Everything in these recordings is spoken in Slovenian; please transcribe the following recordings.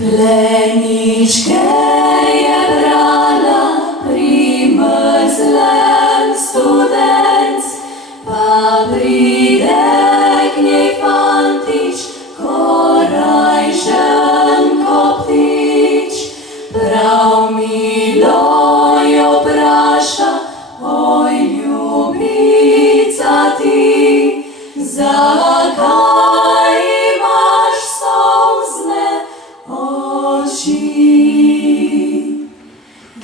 Pleničke je brala primrzlem studenc, pa pride k njej fantič, korajžen ko ptič. Prav milo jo vpraša, oj ljubica ti, zakaj imaš solzne oči?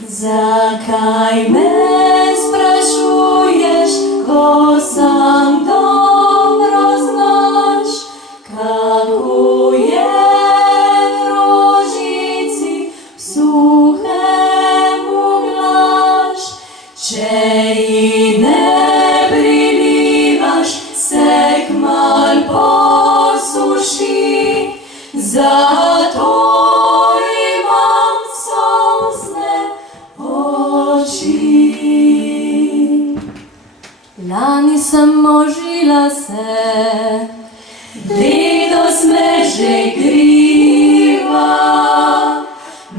Zakaj me sprašuješ, ko sam dobro znaš, kako je v rožici v suhem uglaš? Če ji ne prilivaš, se kmal posuši, zato imam solzne oči. Lani sem možila se, letos me že griva.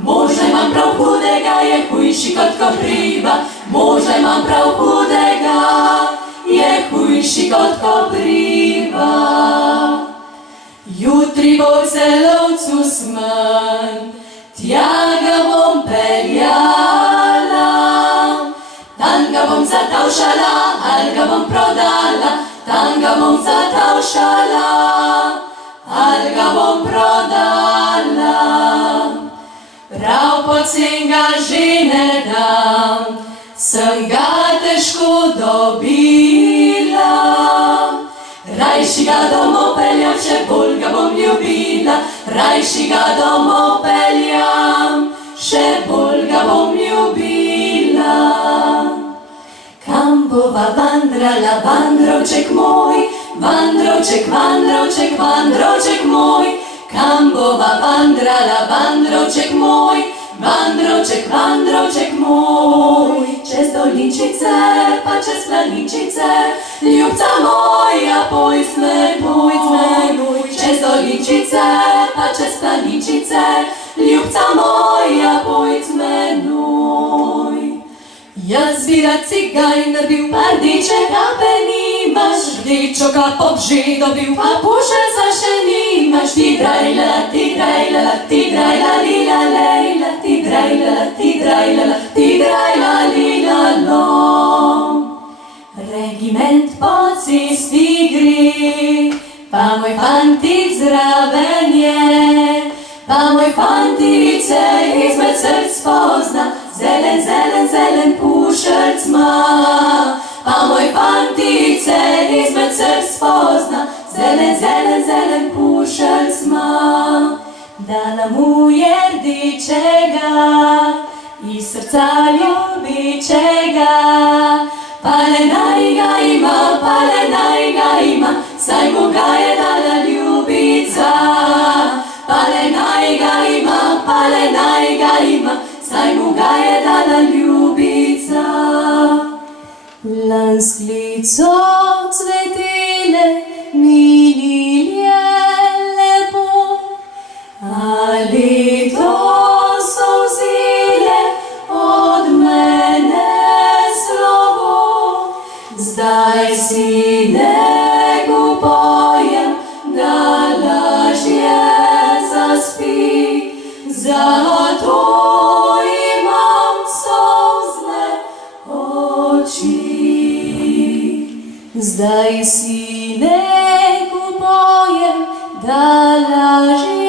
Moža imam prav hudega, je hujši kot kopriva. Moža imam prav hudega, je hujši kot kopriva. Jutri bo celovcu smen, tja ga bom peljala. Tam ga bom zatavšala, ali ga bom prodala. Tam ga bom zatavšala, ali ga bom prodala. Prav pocen ga že ne dam, sem ga težko dobila. Rajši ga domov peljam, še bolj ga bom ljubila. Rajši ga domov peljam, še bolj ga bom ljubila. Kam bova vandrala, vandrovček moj, vandrovček, vandrovček, vandrovček moj? Kam bova vandrala, vandrovček moj, vandrovček, vandrovček moj? Čez dolinčice, pa čez planinčice, ljubca moja, pojď s menoj. Čez dolinčice, pa čez planinčice, ljubca moja, pojď s menoj. Jaz bi rad cigaj nabil, pa rdeče kape nimaš, rdečo kapo že dobil, pa puše za še nimaš. Ti drajla, ti drajla, ti drajla, lila lejla, ti drajla, ti drajla, ti drajla, lila lom. Regiment po cesti gre, pa moj fantic zraven je, pa moj fantic se izmed src spozna. Zelen, zelen, zelen pušelc ma, pa moj fantic se izmed src spozna. Zelen, zelen, zelen pušelc ma. Dala mu je rdečega, iz srca ljubičega. Pale naj ga ima, saj mu ga je dala ljubica. Pale naj ga ima, saj mu ga je dala ljubica. Lansklico cvetele mi lilje lepo, a letos so vzele od mene slovo. Zdaj si negu pojem, da lažje zaspi, zato imam solzne oči. Zdaj si negu pojem, da lažje